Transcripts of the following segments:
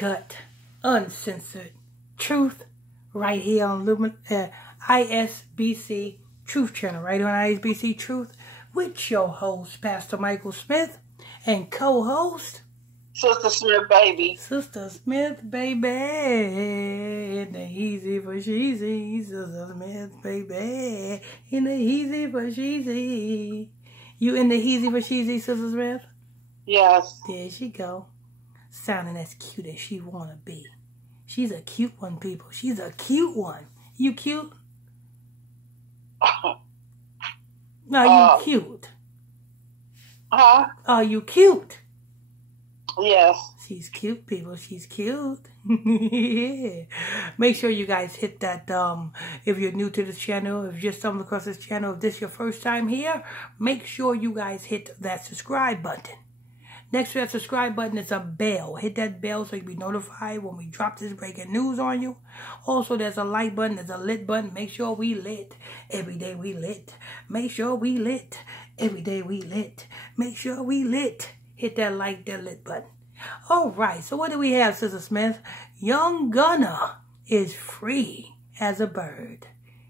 Gut, uncensored truth, right here on ISBC Truth Channel, right on ISBC Truth, with your host, Pastor Michael Smith, and co-host, Sister Smith, baby. Sister Smith, baby. In the easy for sheezy. Sister Smith, baby. In the easy for sheezy. You in the easy for sheezy, Sister Smith? Yes. There she go. Sounding as cute as she want to be. She's a cute one, people. She's a cute one. You cute? Are you cute? Huh? Are you cute? Yes. She's cute, people. She's cute. Yeah. Make sure you guys hit that, if you're new to this channel, if you just stumbled across this channel, if this is your first time here, make sure you guys hit that subscribe button. Next to that subscribe button is a bell. Hit that bell so you'll be notified when we drop this breaking news on you. Also, there's a like button. There's a lit button. Make sure we lit. Every day we lit. Make sure we lit. Every day we lit. Make sure we lit. Hit that like, that lit button. All right. So what do we have, Sister Smith? Young Gunna is free as a bird.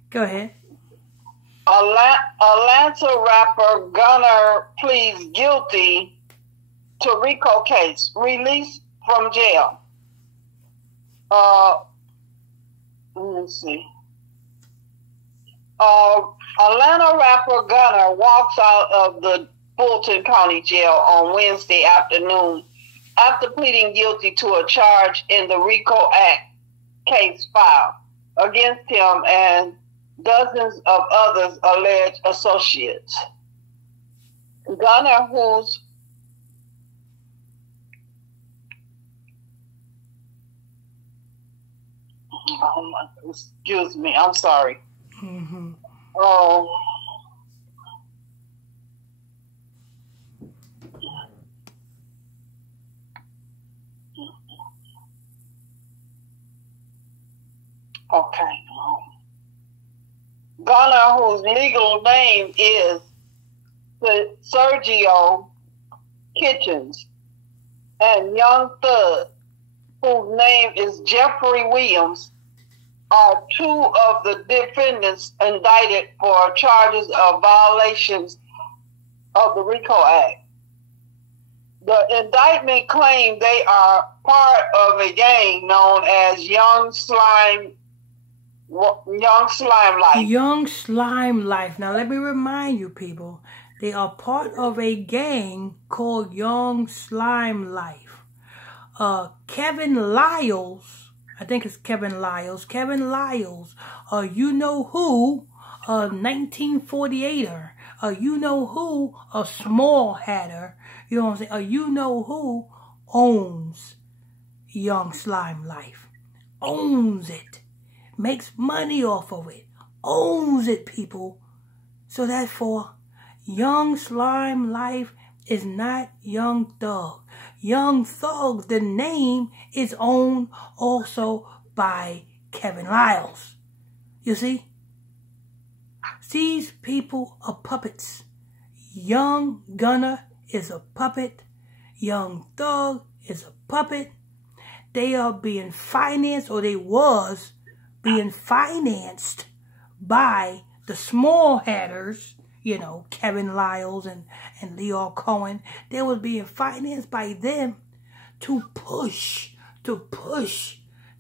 Go ahead. Atlanta rapper Gunna pleads guilty to RICO case, released from jail. Let me see. Atlanta rapper Gunna walks out of the Fulton County Jail on Wednesday afternoon after pleading guilty to a charge in the RICO Act case filed against him and dozens of others alleged associates. Gunna, whose excuse me, I'm sorry. Mm-hmm. Oh. Okay. Gunna, whose legal name is Sergio Kitchens, and Young Thug, whose name is Jeffrey Williams, are two of the defendants indicted for charges of violations of the RICO Act. The indictment claimed they are part of a gang known as Young Slime Life. Young Slime Life. Now let me remind you, people, they are part of a gang called Young Slime Life. Kevin Lyles, I think it's Kevin Lyles. Kevin Lyles, you know who, 1948er, you know who, a small hatter, you know what I'm saying, you know who owns Young Slime Life, owns it, makes money off of it, owns it, people. So therefore, Young Slime Life is not Young Thug. Young Thug, the name, is owned also by Kevin Lyles. You see? These people are puppets. Young Gunna is a puppet. Young Thug is a puppet. They are being financed, or they was being financed by the small hatters, you know, Kevin Lyles and Leo Cohen. They was being financed by them to push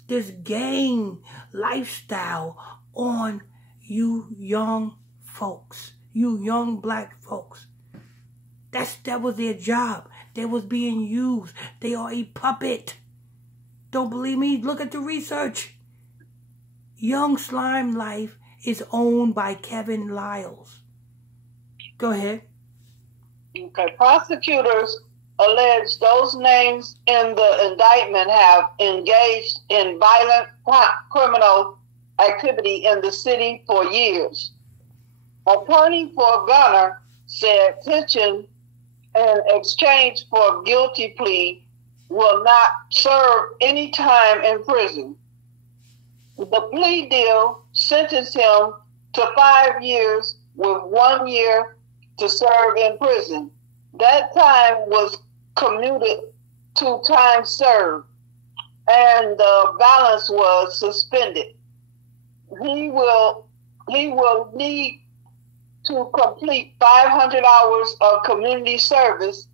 this gang lifestyle on you young folks, you young black folks. That was their job. They was being used. They are a puppet. Don't believe me? Look at the research. Young Slime Life is owned by Kevin Lyles. Go ahead. Okay. Prosecutors allege those names in the indictment have engaged in violent criminal activity in the city for years. Attorney for Gunna said Kitchen, in exchange for guilty plea, will not serve any time in prison. The plea deal sentenced him to 5 years with 1 year to serve in prison. That time was commuted to time served. and the balance was suspended. He will need to complete 500 hours of community service,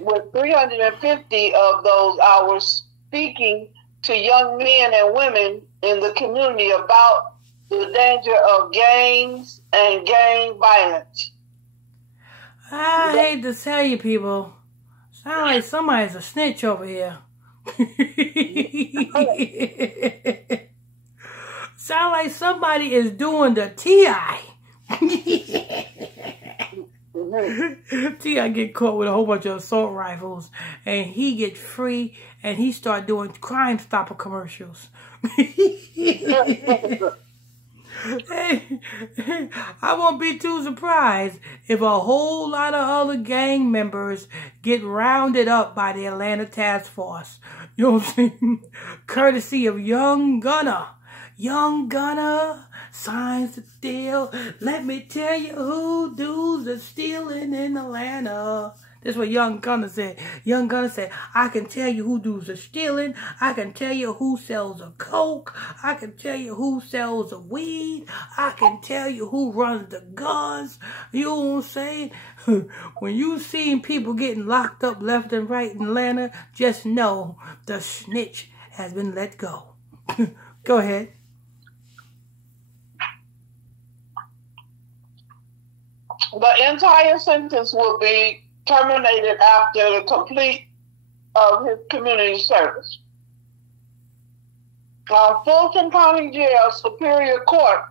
with 350 of those hours speaking to young men and women in the community about the danger of gangs and gang violence. I hate to tell you, people. Sound like somebody's a snitch over here. Sound like somebody is doing the T.I. T.I. get caught with a whole bunch of assault rifles, and he get free, and he start doing Crime Stopper commercials. Hey, I won't be too surprised if a whole lot of other gang members get rounded up by the Atlanta Task Force. You know what I'm saying? Courtesy of Young Gunna. Young Gunna signs the deal. Let me tell you who does the stealing in Atlanta. That's what Young Gunna said. Young Gunna said, I can tell you who does the stealing. I can tell you who sells a coke. I can tell you who sells a weed. I can tell you who runs the guns. You know what I'm saying? When you seen people getting locked up left and right in Atlanta, just know the snitch has been let go. Go ahead. The entire sentence will be terminated after the complete of his community service. Fulton County Jail Superior Court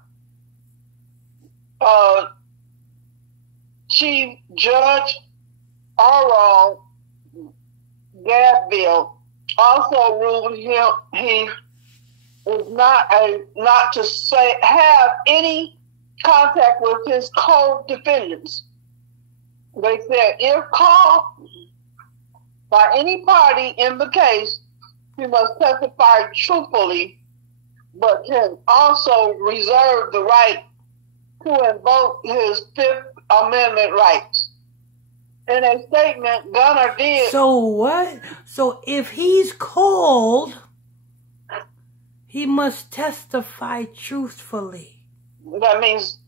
Chief Judge Oral Gadville also ruled he is not to have any contact with his co-defendants. They said if called by any party in the case, he must testify truthfully, but can also reserve the right to invoke his Fifth Amendment rights. In a statement, Gunna did. So what? So if he's called, he must testify truthfully. That means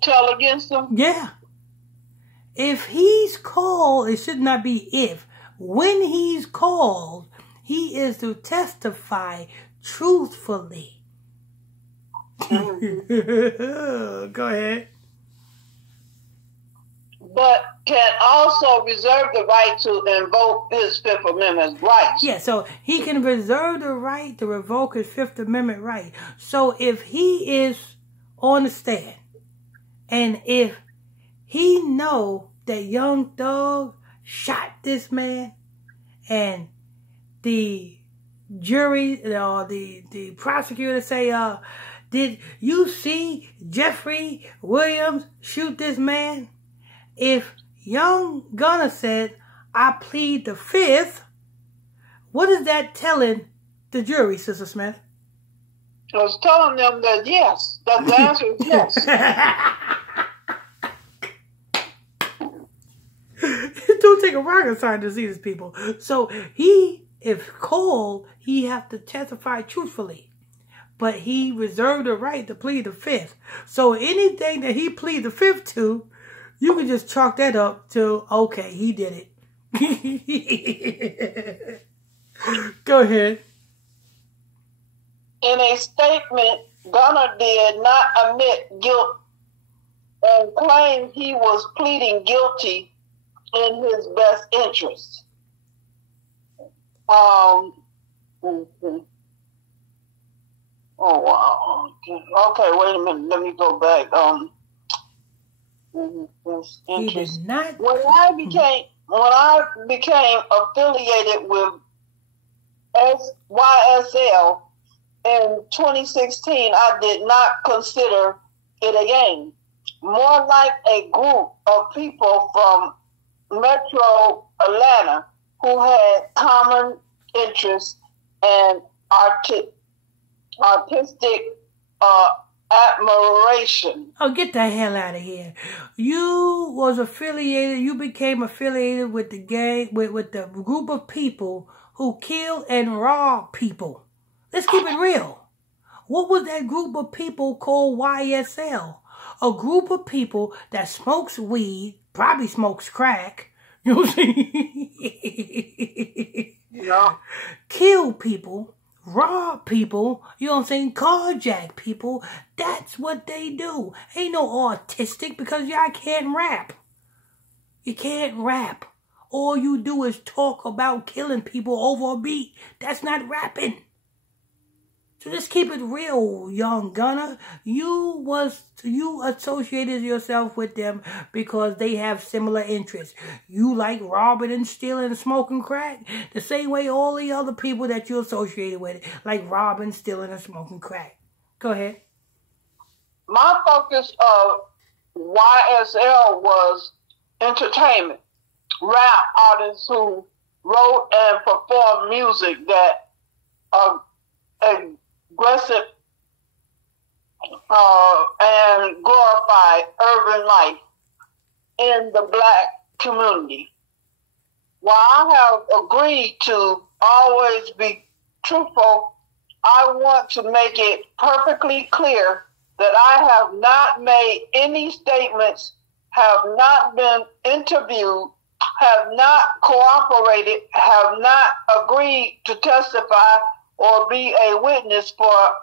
tell against him? Yeah. If he's called, it should not be if. When he's called, he is to testify truthfully. Mm-hmm. Go ahead. But can also reserve the right to invoke his Fifth Amendment rights. Yeah, so he can reserve the right to revoke his Fifth Amendment right. So if he is on the stand, and if he know that Young Thug shot this man, and the jury or the prosecutor say, did you see Jeffrey Williams shoot this man? If Young Gunna said, I plead the Fifth, what is that telling the jury, Sister Smith? I was telling them that yes, that the answer is yes. It don't take a rocket scientist to see these people. So if called, he have to testify truthfully. But he reserved the right to plead the Fifth. So anything that he plead the Fifth to, you can just chalk that up to, okay, he did it. Go ahead. In a statement, Gunna did not admit guilt and claimed he was pleading guilty in his best interest. Oh, wow. Okay, wait a minute. Let me go back. He did not. When I became affiliated with YSL in 2016, I did not consider it a gang. More like a group of people from Metro Atlanta who had common interests and artistic admiration. Oh, get the hell out of here. You became affiliated with the gang, with the group of people who kill and rob people. Let's keep it real. What was that group of people called YSL? A group of people that smokes weed, probably smokes crack, you know what I'm saying? Yeah. Kill people, rob people, you know what I'm saying? Carjack people. That's what they do. Ain't no artistic because y'all can't rap. You can't rap. All you do is talk about killing people over a beat. That's not rapping. So just keep it real, young Gunna. You associated yourself with them because they have similar interests. You like robbing and stealing and smoking crack the same way all the other people that you associated with like robbing, stealing, and smoking crack. Go ahead. My focus of YSL was entertainment. Rap artists who wrote and performed music that aggressive and glorified urban life in the Black community. While I have agreed to always be truthful, I want to make it perfectly clear that I have not made any statements, have not been interviewed, have not cooperated, have not agreed to testify or be a witness for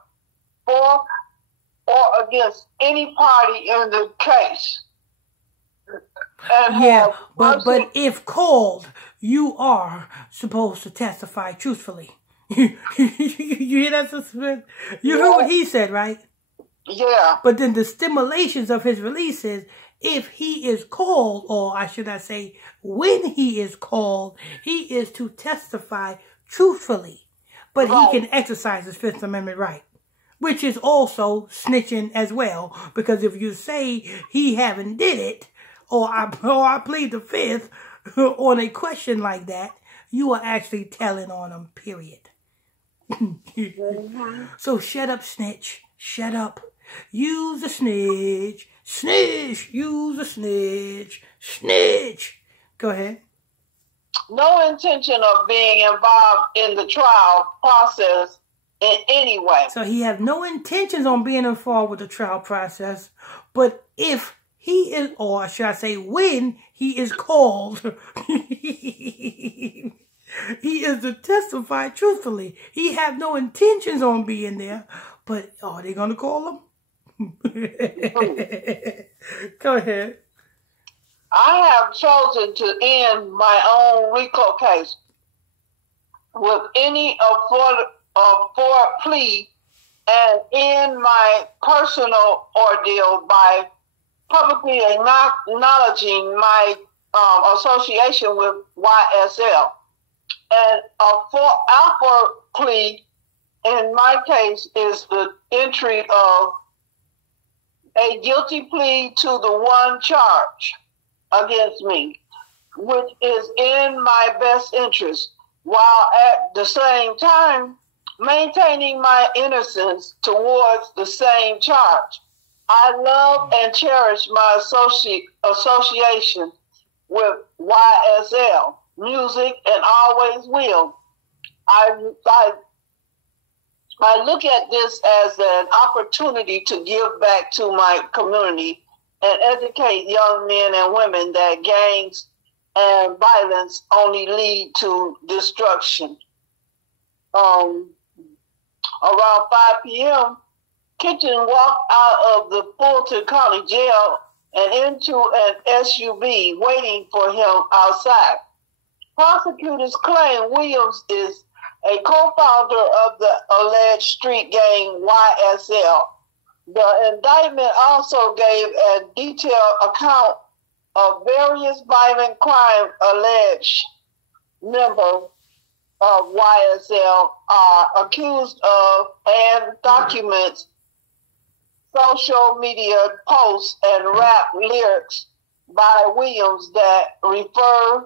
or against any party in the case. And yeah, but if called, you are supposed to testify truthfully. You hear that, Smith? You heard what he said, right? Yeah. But then the stimulations of his release is, if he is called, or I should not say, when he is called, he is to testify truthfully. But right. He can exercise his Fifth Amendment right, which is also snitching as well. Because if you say he haven't did it, or I plead the Fifth on a question like that, you are actually telling on him, period. So shut up, snitch. Shut up. Use a snitch. Snitch. Use a snitch. Snitch. Go ahead. No intention of being involved in the trial process in any way. So he has no intentions on being involved with the trial process. But if he is, or should I say when he is called, he is to testify truthfully. He have no intentions on being there. But are they going to call him? Go ahead. I have chosen to end my own RICO case with any afford plea and end my personal ordeal by publicly acknowledging my association with YSL. And alpha plea in my case is the entry of a guilty plea to the one charge against me, which is in my best interest, while at the same time maintaining my innocence towards the same charge. I love and cherish my association with YSL music and always will. I look at this as an opportunity to give back to my community and educate young men and women that gangs and violence only lead to destruction. Around 5 p.m., Kitchen walked out of the Fulton County Jail and into an SUV waiting for him outside. Prosecutors claim Williams is a co-founder of the alleged street gang YSL. The indictment also gave a detailed account of various violent crimes alleged members of YSL are accused of and documents social media posts and rap lyrics by Williams that refer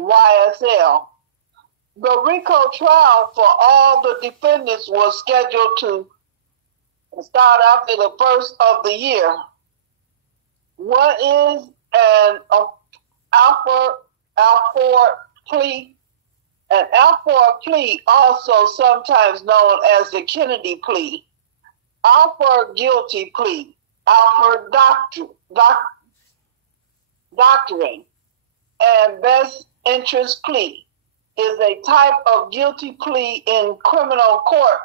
YSL. The RICO trial for all the defendants was scheduled to start after the first of the year. What is an alpha plea? An Alford plea, also sometimes known as the Kennedy plea, Alford guilty plea, Alford doctrine, and best interest plea is a type of guilty plea in criminal court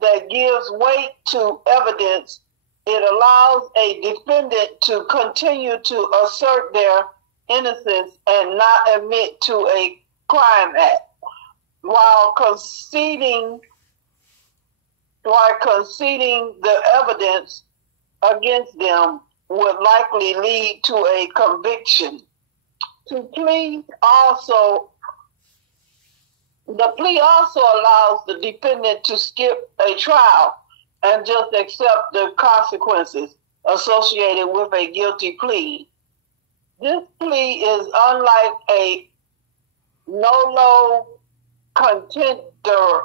that gives weight to evidence. It allows a defendant to continue to assert their innocence and not admit to a crime act, while conceding the evidence against them would likely lead to a conviction. The plea also allows the defendant to skip a trial and just accept the consequences associated with a guilty plea. This plea is unlike a nolo contender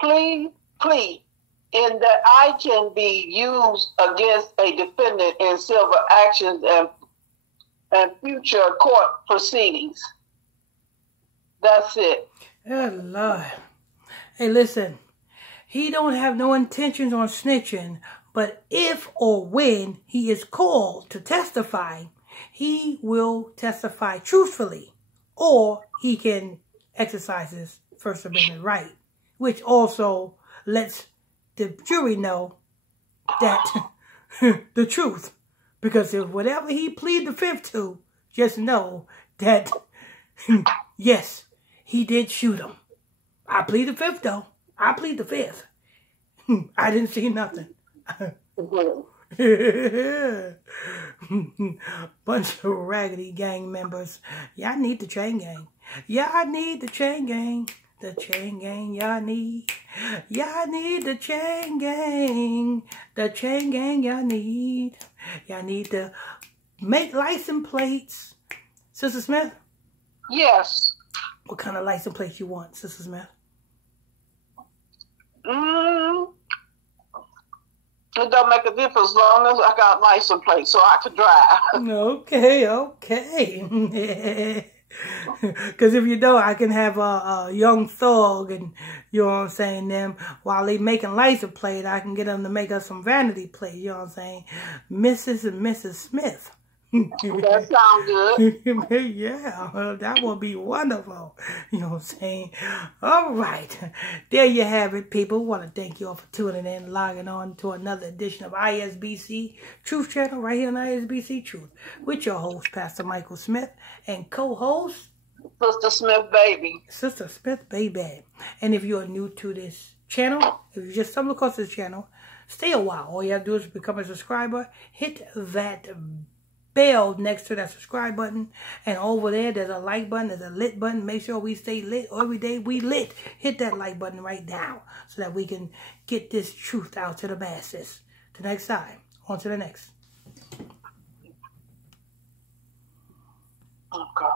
plea in that I can be used against a defendant in civil actions and future court proceedings. That's it. Oh, Lord. Hey, listen. He don't have no intentions on snitching, but if or when he is called to testify, he will testify truthfully, or he can exercise his First Amendment right, which also lets the jury know that the truth. Because if whatever he plead the fifth to, just know that, yes, he did shoot him. I plead the fifth, though. I plead the fifth. I didn't see nothing. Bunch of raggedy gang members. Y'all need the chain gang. Y'all need the chain gang. The chain gang y'all need. Y'all need the chain gang. The chain gang y'all need. Y'all need to make license plates. Sister Smith? Yes. What kind of license plate you want, Sister Smith? It don't make a difference as long as I got license plate so I can drive. Okay. Because if you don't, I can have a young thug, and you know what I'm saying, them, while they making license plate, I can get them to make us some vanity plate, you know what I'm saying, Mrs. and Mrs. Smith. That sounds good. Yeah, that would be wonderful. You know what I'm saying? All right. There you have it, people. I want to thank you all for tuning in, logging on to another edition of ISBC Truth Channel right here on ISBC Truth with your host, Pastor Michael Smith, and co-host, Sister Smith Baby. Sister Smith Baby. And if you are new to this channel, if you just stumbled across this channel, stay a while. All you have to do is become a subscriber. Hit that bell next to that subscribe button, and over there's a like button, there's a lit button. Make sure we stay lit every day. We lit. Hit that like button right now so that we can get this truth out to the masses. The next time, on to the next. Okay.